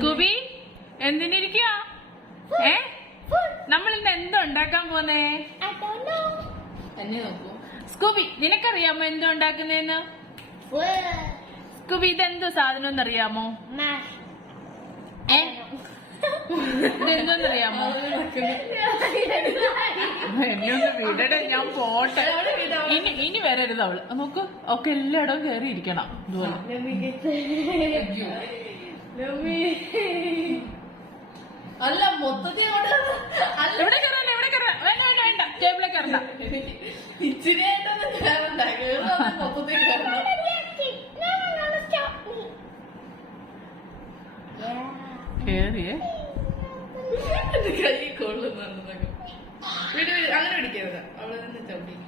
Scooby എന്തിനിരിക്കുക? നമ്മൾ ഇന്ന് എന്താ ഉണ്ടാക്കാൻ പോന്നേ? തന്നെ നോക്കൂ. സ്കൂബി, നിനക്കറിയാമോ എന്തോ ഉണ്ടാക്കുന്നേന്ന്? സ്കൂബി, ഇതെന്തോ സാധനം എന്നറിയാമോ? ഇതെന്തോന്നറിയാമോ? എന്നൊന്ന് വിടടെ, ഞാൻ പോട്ടെ. ഇനി വരരുത് അവള്. നോക്കൂ, ഒക്കെ എല്ലായിടവും കയറി ഇരിക്കണം ഇതുപോലെ. അല്ല മൊത്തത്തിൽ എവിടെ കയറാൻ? എവിടെ കയറാൻ? വേണ്ട വേണ്ട വേണ്ട, ടേബിളെ കയറണ്ട. ഇച്ചിരിയായിട്ടൊന്നും കയറണ്ട, മൊത്തത്തിൽ കയറണം. കേറിയേ കൈ കൊള്ളുന്നുണ്ടെന്നൊക്കെ അങ്ങനെ പിടിക്കരുത്. അവളെ നിന്ന് ചവിട്ടിക്കും.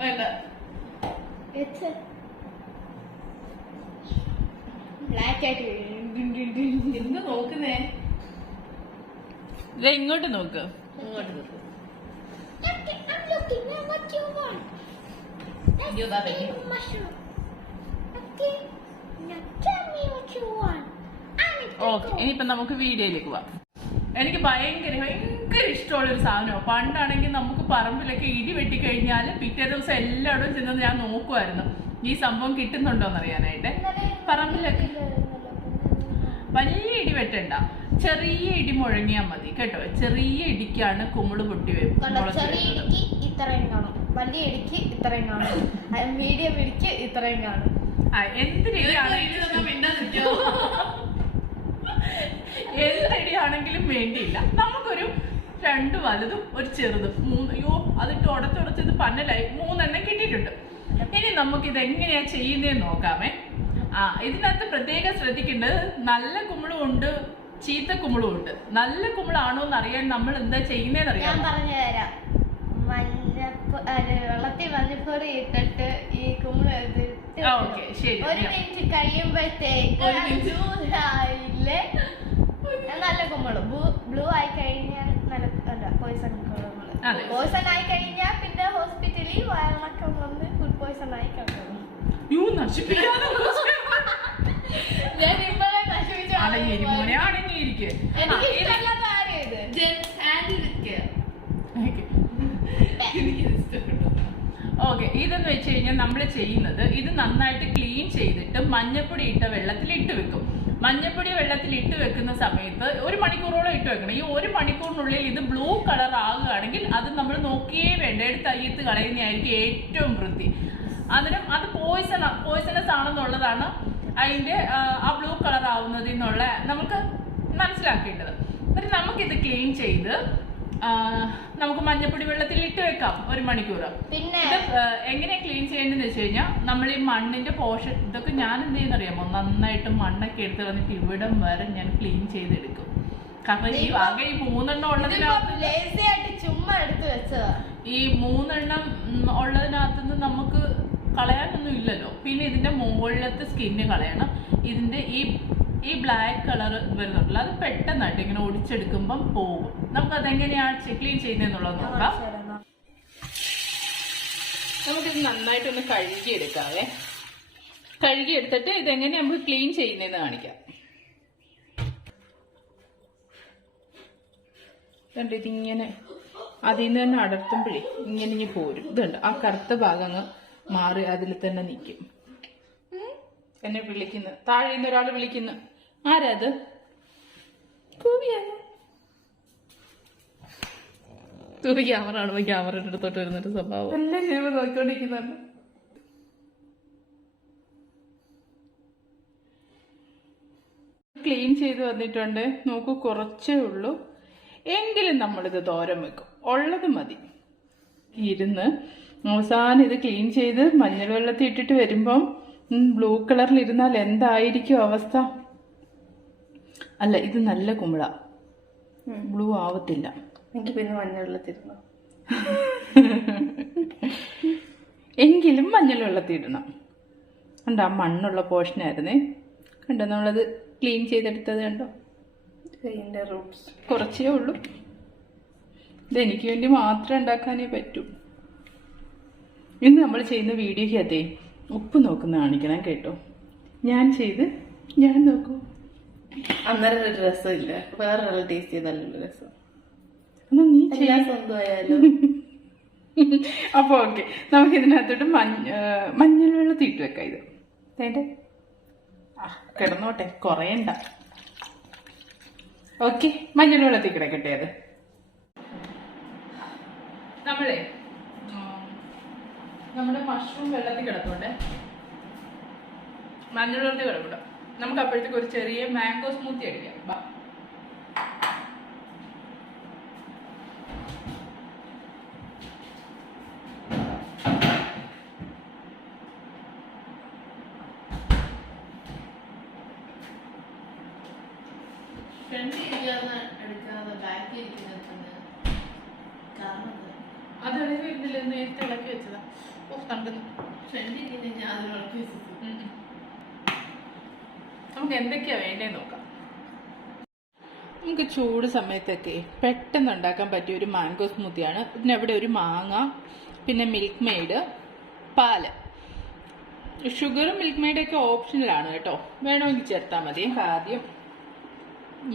വേണ്ട എന്താ നോക്കുന്നേ? ഇങ്ങോട്ട് നോക്ക്. ഇങ്ങോട്ട് നോക്ക്. ഓക്കെ, ഇനിയിപ്പൊ നമുക്ക് വീഡിയോയിലേക്ക് പോവാം. എനിക്ക് ഭയങ്കര ഇഷ്ടമുള്ളൊരു സാധനമാണ്. പണ്ടാണെങ്കിൽ നമുക്ക് പറമ്പിലൊക്കെ ഇടി വെട്ടിക്കഴിഞ്ഞാൽ പിറ്റേ ദിവസം എല്ലായിടവും ചെന്നത് ഞാൻ നോക്കുമായിരുന്നു ഈ സംഭവം കിട്ടുന്നുണ്ടോന്ന് അറിയാനായിട്ട്. പറമ്പിലൊക്കെ വലിയ ഇടി വെട്ടണ്ട, ചെറിയ ഇടി മുഴങ്ങിയാൽ മതി കേട്ടോ. ചെറിയ ഇടിക്കാണ് കുമിള് പൊട്ടി ഇത്രയും കാണും, വലിയ ഇടിക്ക് ഇത്രയും കാണും, മീഡിയം ഇടിക്ക് ഇത്രയും കാണും. എന്തടിയാണെങ്കിലും വേണ്ടിയില്ല, നമുക്കൊരു 2 വലുതും ഒരു ചെറുതും 3. അയ്യോ, അതിട്ട് ഉടച്ചുടച്ചത് പന്നലായി. 3 എണ്ണം കിട്ടിയിട്ടുണ്ട്. ഇനി നമുക്ക് ഇത് എങ്ങനെയാ ചെയ്യുന്നതെന്ന് നോക്കാമേ. ഇതിനകത്ത് പ്രത്യേകം ശ്രദ്ധിക്കേണ്ടത്, നല്ല കുമിളും ഉണ്ട്, ചീത്ത കുമിളും ഉണ്ട്. നല്ല കുമിളാണോ എന്ന് അറിയാൻ നമ്മൾ എന്താ ചെയ്യുന്നതെന്ന് അറിയാം. ഞാൻ പറഞ്ഞുതരാം. വെള്ളത്തിൽ മഞ്ഞപ്പൊടി ഇട്ടിട്ട് ഈ കുമിള് ശരി, 1 മിനിറ്റ് കഴിയുമ്പോഴത്തേക്ക് നല്ല കുമിള് ബ്ലൂ ആയി കഴിഞ്ഞാൽ നല്ല പോയിസൺ കുമിള്. പോയിസൺ ആയി കഴിഞ്ഞാൽ പിന്നെ ഹോസ്പിറ്റലിൽ വയറിളക്കം വന്ന് ഫുഡ് പോയിസൺ ആയി കിടക്കണം. ഞാൻ ഇപ്പോഴേ നശിപ്പിച്ചു. എനിക്ക് ഇഷ്ടമല്ലാത്ത കാര്യം ഇത്. ഓക്കെ, ഇതെന്ന് വെച്ച് കഴിഞ്ഞാൽ നമ്മൾ ചെയ്യുന്നത്, ഇത് നന്നായിട്ട് ക്ലീൻ ചെയ്തിട്ട് മഞ്ഞപ്പൊടി ഇട്ട വെള്ളത്തിൽ ഇട്ട് വെക്കും. മഞ്ഞപ്പൊടി വെള്ളത്തിൽ ഇട്ട് വെക്കുന്ന സമയത്ത് 1 മണിക്കൂറോളം ഇട്ട് വെക്കണം. ഈ 1 മണിക്കൂറിനുള്ളിൽ ഇത് ബ്ലൂ കളർ ആകുകയാണെങ്കിൽ അത് നമ്മൾ നോക്കിയേ വേണ്ട, എടുത്ത് അയ്യത്ത് കളയുന്നതായിരിക്കും ഏറ്റവും വൃത്തി. അന്നേരം അത് പോയിസണസ് ആണെന്നുള്ളതാണ് അതിന്റെ ആ ബ്ലൂ കളർ ആവുന്നതിൽ നിന്നുള്ള നമുക്ക് മനസ്സിലാക്കേണ്ടത്. എന്നിട്ട് നമുക്കിത് ക്ലീൻ ചെയ്ത് നമുക്ക് മഞ്ഞപ്പൊടി വെള്ളത്തിൽ ഇട്ട് വെക്കാം 1 മണിക്കൂർ. പിന്നെ എങ്ങനെ ക്ലീൻ ചെയ്യേണ്ടതെന്ന് വെച്ച് കഴിഞ്ഞാൽ, നമ്മൾ ഈ മണ്ണിന്റെ പോർഷൻ ഇതൊക്കെ ഞാൻ എന്ത് ചെയ്യുന്ന അറിയാമോ, നന്നായിട്ട് മണ്ണൊക്കെ എടുത്ത് കളഞ്ഞിട്ട് ഇവിടം വരെ ഞാൻ ക്ലീൻ ചെയ്തെടുക്കും. കാരണം ഈ ആകെ ഈ 3 എണ്ണം ഉള്ളതിനകത്ത് ചുമ്മാ എടുത്ത് വെച്ചതാ. ഈ 3 എണ്ണം ഉള്ളതിനകത്തുനിന്ന് നമുക്ക് കളയാനൊന്നും ഇല്ലല്ലോ. പിന്നെ ഇതിന്റെ മുകളിലത്തെ സ്കിന്ന് കളയണം. ഇതിന്റെ ഈ ബ്ലാക്ക് കളർ വരുന്നുണ്ടല്ലോ, അത് പെട്ടെന്നായിട്ട് ഇങ്ങനെ ഒടിച്ചെടുക്കുമ്പം പോകും. നമുക്ക് അതെങ്ങനെയാണ് ക്ലീൻ ചെയ്യുന്നതെന്നുള്ളത് നോക്കാം. നമുക്കിത് നന്നായിട്ടൊന്ന് കഴുകിയെടുക്കാവേ. കഴുകിയെടുത്തിട്ട് ഇതെങ്ങനെ നമുക്ക് ക്ലീൻ ചെയ്യുന്നതെന്ന് കാണിക്കാം. കണ്ടോ, ഇതിങ്ങനെ അതിൽ നിന്ന് തന്നെ അടർത്തുമ്പോഴേ ഇങ്ങനെ ഇനി പോരും. ഇതുണ്ട്, ആ കറുത്ത ഭാഗം അങ്ങ് മാറി അതിൽ തന്നെ നിൽക്കും. എന്നെ വിളിക്കുന്നു, താഴെ നിന്ന് ഒരാൾ വിളിക്കുന്നു. ആരാത്? കൂവിയാണോ? തൂവി ക്യാമറ കാണുമ്പോ ക്യാമറയുടെ അടുത്തോട്ട് വരുന്നൊരു സ്വഭാവം. എല്ലാം ഞാൻ നോക്കിക്കൊണ്ടിരിക്കുന്നുണ്ട്. ക്ലീൻ ചെയ്ത് വന്നിട്ടുണ്ട്. നോക്കൂ, കുറച്ചേ ഉള്ളൂ. എങ്കിലും നമ്മളിത് തോരൻ വെക്കും. ഉള്ളത് മതി. ഇരുന്ന് അവസാനം ഇത് ക്ലീൻ ചെയ്ത് മഞ്ഞൾ വെള്ളത്തിൽ ഇട്ടിട്ട് വരുമ്പം ബ്ലൂ കളറിൽ ഇരുന്നാൽ എന്തായിരിക്കും അവസ്ഥ? അല്ല, ഇത് നല്ല കുമിള, ബ്ലൂ ആവത്തില്ല. എനിക്ക് പിന്നെ മഞ്ഞൾ വെള്ളത്തിരുന്നു. എങ്കിലും മഞ്ഞൾ വെള്ളത്തിടണം. കണ്ടോ, ആ മണ്ണുള്ള പോർഷനായിരുന്നേ. കണ്ടോ, നമ്മളത് ക്ലീൻ ചെയ്തെടുത്തത് കണ്ടോ. ഇതിന്റെ റൂട്ട്സ് കുറച്ചേ ഉള്ളൂ. ഇതെനിക്ക് വേണ്ടി മാത്രം ഉണ്ടാക്കാനേ പറ്റൂ. ഇന്ന് നമ്മൾ ചെയ്യുന്ന വീഡിയോയ്ക്കകത്തേ ഉപ്പ് നോക്കുന്ന കാണിക്കണം കേട്ടോ. ഞാൻ നോക്കൂ. അന്നേരം ഒരു രസമില്ല, വേറൊരാൾ ടേസ്റ്റ് ചെയ്ത് നല്ലൊരു രസം. എന്നാ നീ എല്ലാം സ്വന്തമായാലും. അപ്പോൾ ഓക്കെ, നമുക്ക് ഇതിനകത്തോട്ട് മഞ്ഞൾ വെള്ളത്തിൽ ഇട്ട് വെക്കാം. ഇത് വേണ്ടേ? കിടന്നോട്ടെ, കുറയണ്ട. ഓക്കെ, മഞ്ഞൾ വെള്ളത്തിൽ കിടക്കട്ടെ. അത് നമ്മുടെ മഷ്റൂം വെള്ളത്തിൽ കിടക്കോട്ടെ, മഞ്ഞൾ വെള്ളത്തിൽ കിടക്കട്ടെ. നമുക്ക് അപ്പോഴത്തേക്ക് ഒരു ചെറിയ മാംഗോ സ്മൂത്തി അടിക്കാം. ബാ, അത് ഇളകി വരുന്നില്ല, നേരത്തെ ഇളക്കി വെച്ചതാ. നമുക്ക് എന്തൊക്കെയാ വേണ്ടേന്ന് നോക്കാം. നമുക്ക് ചൂട് സമയത്തൊക്കെ പെട്ടെന്ന് ഉണ്ടാക്കാൻ പറ്റിയ ഒരു മാംഗോ സ്മൂത്തിയാണ്. ഇതിനവിടെ ഒരു മാങ്ങ, പിന്നെ മിൽക്ക് മെയ്ഡ്, പാല്. ഷുഗറും മിൽക്ക് മെയ്ഡൊക്കെ ഓപ്ഷണലാണ് കേട്ടോ, വേണമെങ്കിൽ ചേർത്താൽ മതി. ആദ്യം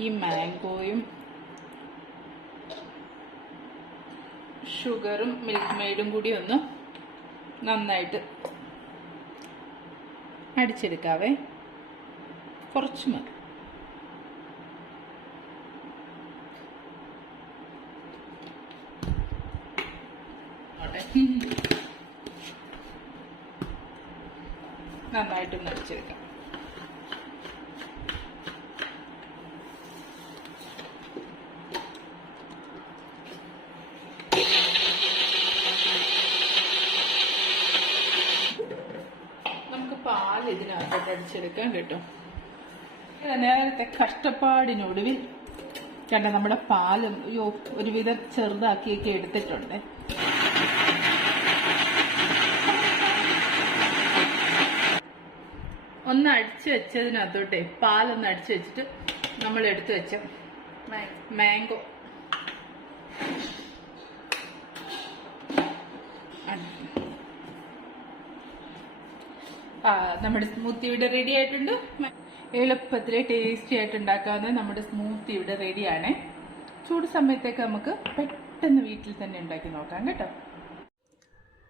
ഈ മാംഗോയും ഷുഗറും മിൽക്ക് മെയ്ഡും കൂടി ഒന്ന് നന്നായിട്ട് അടിച്ചെടുക്കാവേ. കുറച്ച് മതി. നന്നായിട്ടൊന്ന് അടിച്ചെടുക്കാം. പാൽ ഇതിനകത്തോട്ട് അടിച്ചെടുക്കാൻ കേട്ടോ. നേരത്തെ കഷ്ടപ്പാടിനൊടുവിൽ കണ്ട നമ്മുടെ പാലും ഒരുവിധം ചെറുതാക്കിയൊക്കെ എടുത്തിട്ടുണ്ട്. ഒന്ന് അടിച്ചു വെച്ചതിനകത്തോട്ടെ പാലൊന്ന് അടിച്ചു വെച്ചിട്ട് നമ്മൾ എടുത്തു വെച്ച മാംഗോ നമ്മുടെ സ്മൂത്തി ഇവിടെ റെഡി ആയിട്ടുണ്ട്. എളുപ്പത്തിൽ ടേസ്റ്റി ആയിട്ട് ഉണ്ടാക്കാവുന്ന നമ്മുടെ സ്മൂത്തി ഇവിടെ റെഡിയാണ്. ചൂട് സമയത്തേക്ക് നമുക്ക് പെട്ടെന്ന് വീട്ടിൽ തന്നെ ഉണ്ടാക്കി നോക്കാം കേട്ടോ.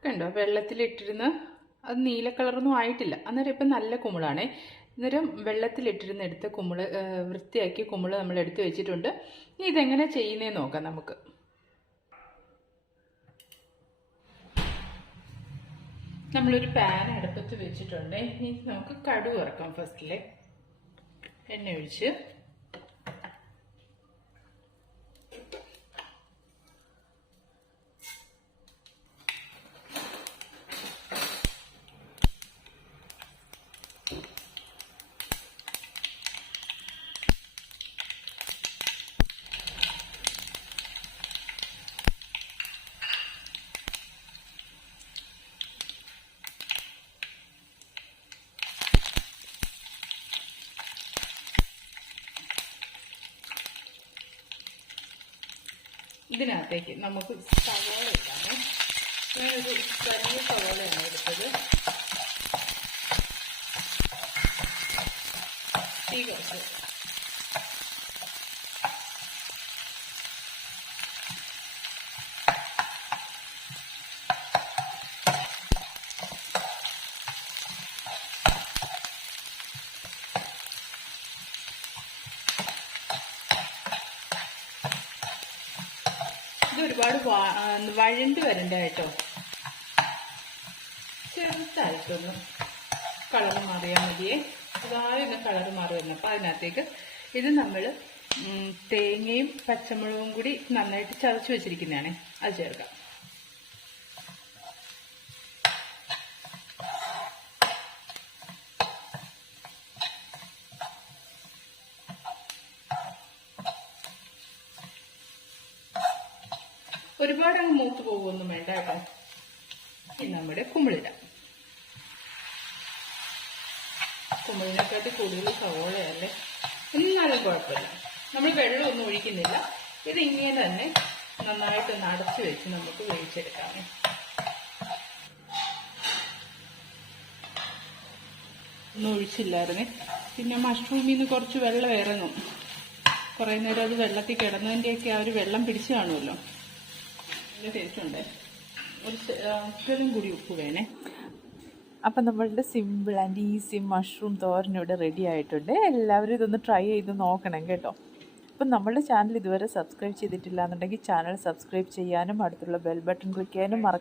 കണ്ടോ, വെള്ളത്തിലിട്ടിരുന്ന് അത് നീല കളറൊന്നും ആയിട്ടില്ല. അന്നേരം ഇപ്പം നല്ല കുമിളാണേ. അന്നേരം വെള്ളത്തിലിട്ടിരുന്ന് എടുത്ത കുമിള് വൃത്തിയാക്കി കുമിള് നമ്മൾ എടുത്ത് വെച്ചിട്ടുണ്ട്. ഇനി ഇതെങ്ങനെ ചെയ്യുന്നതെന്ന് നോക്കാം നമുക്ക്. നമ്മളൊരു പാൻ അടുപ്പത്ത് വെച്ചിട്ടുണ്ട്. ഇനി നമുക്ക് കടുക് വറക്കാം. ഫസ്റ്റിലെ എണ്ണ ഒഴിച്ച് ഇതിനകത്തേക്ക് നമുക്ക് സവാള ഇട്ടാണ്. ഞാനൊരു വലിയ സവാളയാണ് എടുത്തത്. തീ കുറച്ച് ഒരുപാട് വഴണ്ട് വരണ്ട കേട്ടോ. ചെറുതായിട്ടൊന്ന് കളർ മാറിയാൽ മതിയേ. അതായത് കളർ മാറി വരുന്നത്. അപ്പം അതിനകത്തേക്ക് ഇത് നമ്മൾ തേങ്ങയും പച്ചമുളകും കൂടി നന്നായിട്ട് ചതച്ച് വെച്ചിരിക്കുന്നതാണ്, അത് ചേർക്കാം. ഒരുപാട് അങ്ങ് മൂത്ത് പോകുമൊന്നും വേണ്ട കേട്ടോ. ഇനി നമ്മുടെ കുമ്പിളിടാം. കുമ്പിളിനെക്കാട്ടി കൂടുതൽ സവോളയല്ലേ, എന്നാലും കുഴപ്പമില്ല. നമ്മൾ വെള്ളമൊന്നും ഒഴിക്കുന്നില്ല. ഇതിങ്ങനെ തന്നെ നന്നായിട്ടൊന്ന് അടച്ചു വെച്ച് നമുക്ക് വേവിച്ചെടുക്കാമേ. ഒന്നും ഒഴിച്ചില്ലായിരുന്നേ. പിന്നെ മഷ്റൂമിൽ നിന്ന് കുറച്ച് വെള്ളം ഇറങ്ങും. കുറേ നേരം അത് വെള്ളത്തിൽ കിടന്നതിൻ്റെയൊക്കെ ആ ഒരു വെള്ളം പിടിച്ചു കാണുമല്ലോ. നല്ല ടേസ്റ്റ് ഉണ്ട്. ഒരു കൂടി ഉപ്പ് വേണേ. അപ്പം നമ്മളുടെ സിമ്പിൾ ആൻഡ് ഈസി മഷ്റൂം തോരൻ ഇവിടെ റെഡി ആയിട്ടുണ്ട്. എല്ലാവരും ഇതൊന്ന് ട്രൈ ചെയ്ത് നോക്കണം കേട്ടോ. അപ്പം നമ്മളുടെ ചാനൽ ഇതുവരെ സബ്സ്ക്രൈബ് ചെയ്തിട്ടില്ല എന്നുണ്ടെങ്കിൽ ചാനൽ സബ്സ്ക്രൈബ് ചെയ്യാനും അടുത്തുള്ള ബെൽ ബട്ടൺ ക്ലിക്ക് ചെയ്യാനും മറക്കും.